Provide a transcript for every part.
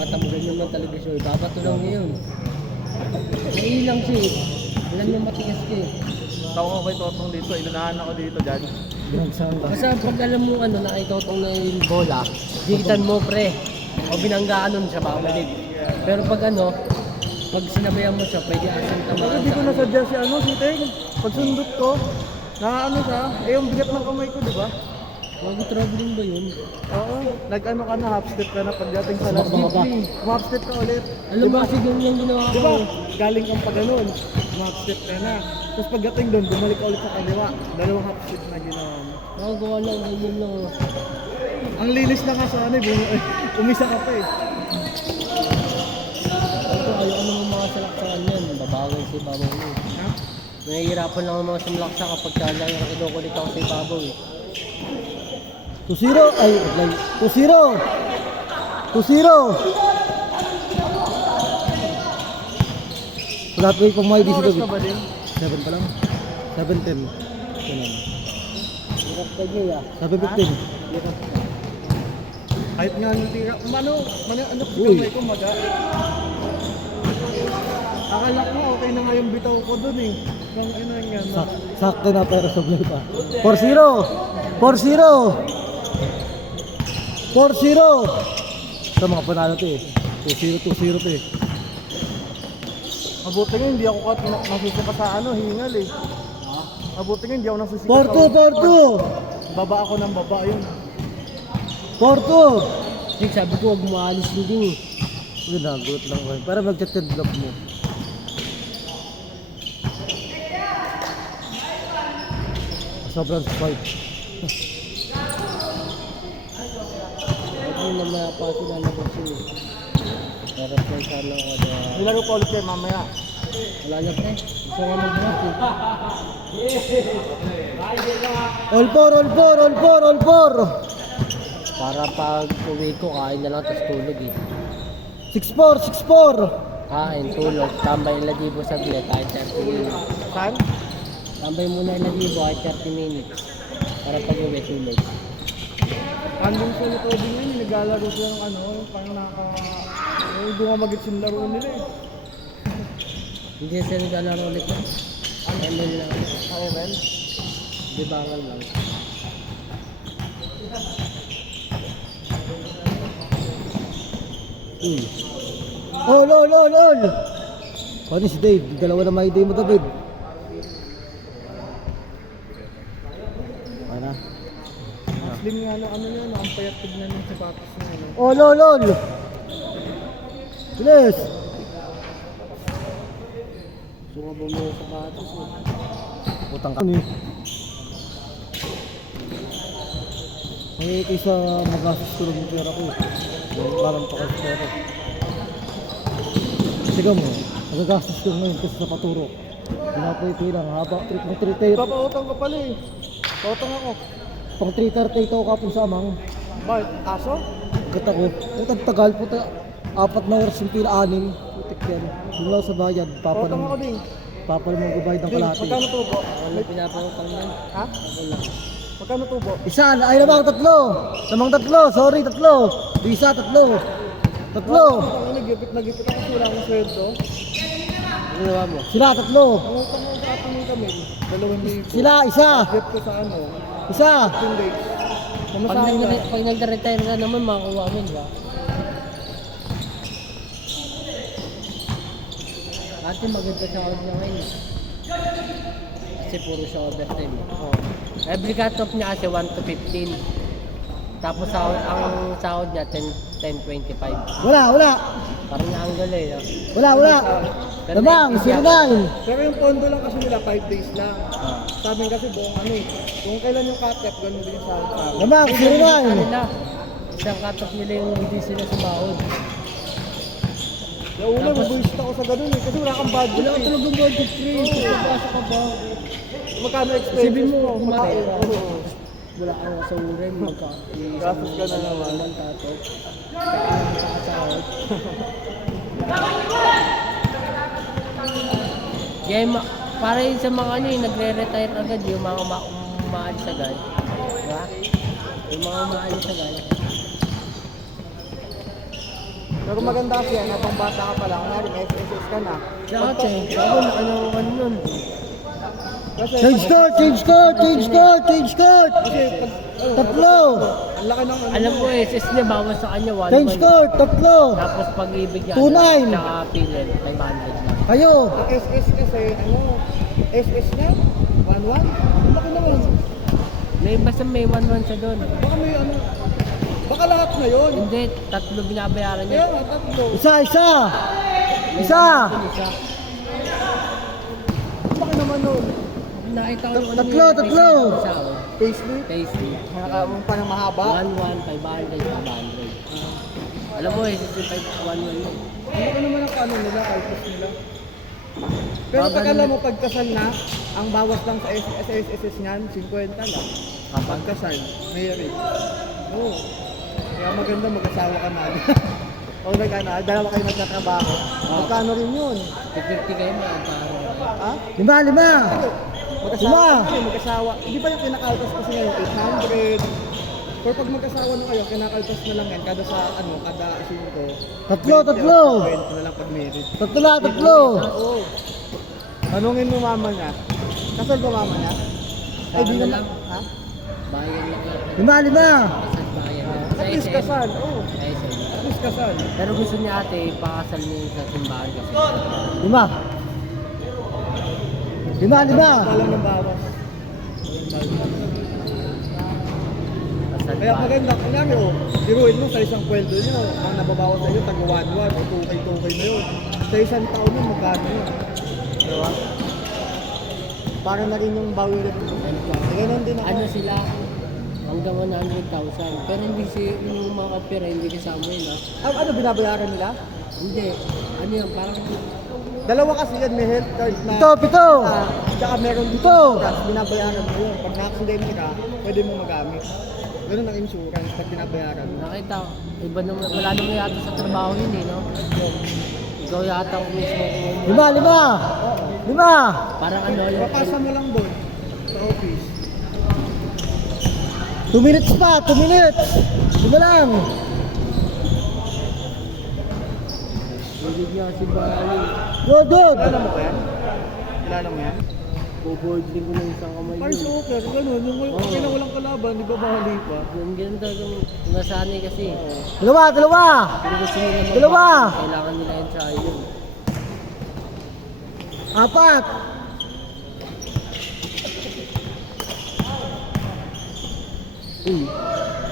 mga tamagan naman talaga siya. Babato lang ngayon. Nailang siya eh. Alam niya matigas siya eh. Tawag ko kay Totong dito, inunahan ako dito dyan. Basta pag alam mo ano na itotong na yung bola, dikitan mo pre. O binanggaan nun siya babalik. Pero pag ano, pag sinabayan mo siya, pwede asang Kasi tamaan di ko nasadya si ano, si Teng. Pag sundot ko, na ano siya, eh yung bigat ng kamay ko, di ba? Bago traveling ba yun? Oo, nag-ano ka na, half step ka na pagdating sa last half step ka ulit. Alam mo kasi ganun yung ginawa Di ko. ba? Galing kang pa ganun, half step ka na. Tapos pagdating doon, bumalik ka ulit sa kaliwa. Dalawang half step na ginawa mo. Nakagawa lang, ganyan lang. Ang linis na ka sa ano, umisa ka pa eh. Ito, ayoko naman mga salaksakan yan. Babawal si babaw mo. Ha? Nahihirapan lang ang mga sumalaksa kapag kala yung kinukulit ako sa babaw eh. 2-0 ay 2-0 2-0 wala pa yung pamahay di Ano sa oras gabi na ba din? 7 pa lang 7:10 Hirap ka niya ah. 7:15 Kahit nga nung tira, ano si Uy. kamay ko maga. Akala ko okay na nga yung bitaw ko dun eh. Kung ano nga na. sakto na pero sablay pa 4-0 4-0 4-0 ito mga panalo to eh 2-0 to eh Mabuti nga hindi ako nasusuka sa ano, hingal eh. Mabuti nga hindi ako nasusuka sa 4-2 baba ako ng baba yun. 4-2 Jake, sabi ko huwag mo alis din eh. yun na gulat lang ko para mag-chat block mo sobrang spike Huwag mo na mapasi na labas yun eh. Pero po sana ako na Nilaro ko ulit kayo mamaya. wala na pre. Gusto nga mag-block eh. all 4 Para pag uwi ko, kain na lang tapos tulog eh. 6-4 Kain, tulog, tambay iladibo saglit, kahit 30 minutes. Saan? Tambay muna iladibo kahit 30 minutes. Para pag uwi, tulog. Andun sa nito din yun, naglalaro sila ng ano, parang hindi nga mag-gets yung laro nila eh. Hindi sila naglalaro ulit yan. ML lang. ML? Di bangal lang. all ano si Dave dalawa na may day mo David ano Slim nga lang, ano yun, ang payat tignan ng sapatos na yun. all bilis Gusto nga bumili sa patos eh. utang ka ay kaysa magastos ko lang yung pera ko parang pa kayo pera sigaw mo magagastos ko ngayon kasi sa paturo pinapoy lang haba pang 330 Papautang ka pala eh. Pautang ako. pang 330 ito kapon sa amang Bakit? Aso? agad ako putang tagal puta 4 na oras yung pila 6 putik yan yung lang sa bayad Pautang ako din. papa naman magbabayad ng Ding, kalahati magkano tubo? Wala pinapautang yan. Ha? Wala. Magkano tubo? isa ay namang tatlo sorry tatlo isa tatlo Ang nagipit ako sila ng sweldo. Ano ginawa mo? sila tatlo Ang utang mo tatanong kami, 2,000. sila isa Jet ko sa ano, isa 15 days. Pag, Pamasahe na. pag nag-retire ka naman, makakuha mo ba? Ate, maganda sa out niya ngayon. Kasi puro siya overtime. Oh. Every cut-off niya kasi 1 to 15. Tapos ang sahod niya 10.25. wala Parang naanggal eh. No? wala Pero lamang naintindihan sila ko. Pero yung pondo lang kasi nila 5 days lang. Ah. Sa amin kasi buong ano eh. Kung kailan yung cut-off, ganun din yung sahod sa amin. lamang Sa kanila, isang cut-off nila yung hindi sila sumahod. Yung una, mabuisit ako sa ganun eh. Kasi wala kang budget Wala ka eh. talagang budget free. Pagpasa ka ba? Magkano expenses Isipin mo, mo? kumain ka. Oo. Wala kang kasawurin. Gastos ka na naman. Cut-off. Kakasahod. Kaya para yun sa mga ano yung nagre-retire agad, yung mga umaalis agad. Diba? Yung mga umaalis agad. Pero maganda kasi yan, habang bata ka pa lang, kunwari may SSS ka na. Dati, ako na ano nun. Kasi, Change court, change court, change court, change court! kasi pag, Tatlo! ang laki ng ano. Alam ko SS niya, bawas sa kanya 1-1. Change court, tatlo! Tapos pag-ibig niya, 2-9. tsaka pilit, 500 lang. Kayo! Ang SS kasi, SS niya, 1-1. Ang laki naman. Basta may 1-1 siya doon. Baka may baka lahat na yun. Hindi, 3 binabayaran niya. Kaya nga, tatlo. Isa! Isa! Isa. Baka naman nun. Nakita ko yung Tatlo, yung tatlo. Isa, oh. Paisley, Tasty. nakakaroon pa ng mahaba. 1-1, 500, 500. Alam mo, SS 1-1 yun. Ano ka naman ang ano nila, kalpos nila. Pero pag alam mo, pagkasal na, ang bawas lang sa SSS niyan, 50 lang. Kapag Pagkasal, may rin. Oo. Kaya maganda mag-asawa ka na. O dalawa kayo nagtatrabaho. Magkano rin yun? 50 kayo mo, ang parang. Ha? Lima! Mag-asawa kayo, mag-asawa. Hindi ba yung kinakaltas kasi ngayon, 800? Pero pag mag-asawa na kayo, kinakaltas na lang yan kada asunto. Tatlo! 20 na lang pag married. Tatlo! Oo. Tanungin mo mama niya. Kasal ba mama niya? Ay, di Ano naman. lang? Ha? Bayan lang yan. Lima! Kasal bayan lang. Sa At least SM. kasal. Oo. Sa SM. At least kasal. Pero gusto niya ate, ipakasal niya yun sa simbahan kasi. Lima! Walang ng bawas. Kasal Kaya bayan. maganda. Kanyari biruin mo sa isang kweldo nyo, ang nababawas sa iyo, tag 1-1 o 2K na yun. Sa isang taon yun, magkano yun? Diba? Para na rin yung bawi rin. Ganun din ako. Ano sila? Hanggang 100,000. Pero hindi yung mga pera, hindi kasama yun ha. Ano binabayaran nila? Hindi. Ano yun, parang Dalawa kasi yan, may health card na Pito! tsaka meron dito Ito! insurance, binabayaran mo yun. Pag na-accident ka, pwede mo magamit. Ganun ang insurance pag binabayaran mo. nakita ko. Iba naman, wala naman yata sa trabaho yun eh, no? Ikaw yata ko mismo kung Lima! parang ano yung Papasa mo lang doon sa office. 2 minutes pa! 2 minutes! Lima lang! hindi niya si Bali. Good! Kilala mo ba yan? Kilala mo yan? Boboard din ko ng isang kamay Par yun. soccer, ganun. Yung walang kalaban, di ba bahali pa? Yung ganun talagang nasanay kasi. Dalawa! Pero gusto nila Dalawa! kailangan nila yung try yun. Apat!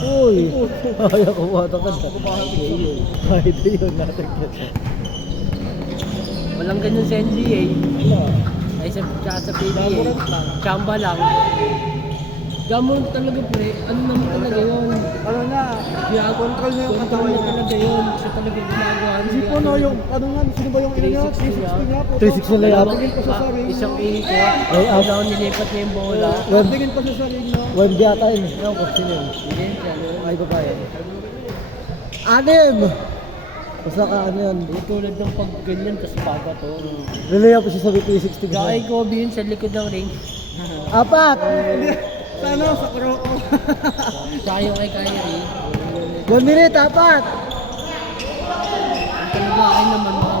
Uy! Ayaw ko matakan ka. Kahit yun natin kasi. Walang ganun sa NBA. Ay sa, tsaka sa PBA. Gamurot lang. Chamba lang. Gamon talaga pre. Ano naman talaga yun? Ano na, control na yung Control katawan na niya. talaga yun. Siya talaga ginagawa niya. Hindi po no, yung ano nga, sino ba yung ina niya? 360 360 nga po. 360 na yan. Tingin pa sa sarili. Isang ihiko. Ay, Kailangan nilipat niya yung bola. Tingin pa sa sarili no. Web yata yun. Ewan ko sino yun. Hindi siya. Ay, babae. Anim! Basta ka ano yan. Yung tulad ng pag ganyan, tas baga to. Lilaya pa siya sa BP60. Kaya kay Kobe yun sa likod ng ring. Apat! Sa ano, sa kroko. Tsaka yung kay Kyrie. 1 minute, apat! Ang talaga naman mga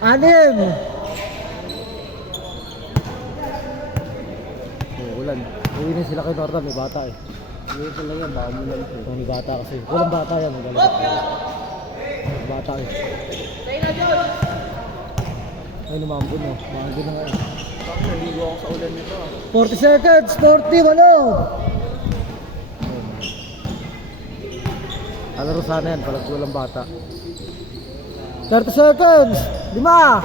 Anim! Ulan. Uwi na sila kay Norton, may bata eh. Hindi talaga, baka mo lang po. May bata kasi. Walang bata yan, may may bata eh. Ay, namambo no. Mahagin na nga eh. Naligo ako sa ulan nito. 40 seconds! 40! Walo! Kalaro sana yan, palag walang bata. 30 seconds! 5!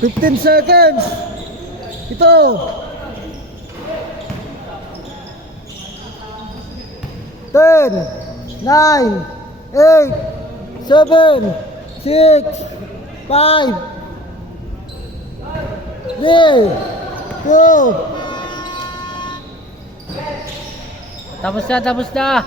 Fifteen seconds! Ito! 10, 9, 8, 7, 6, 5, 4, 3, 2, 1, 5, 3, 2, Tapos na, tapos na.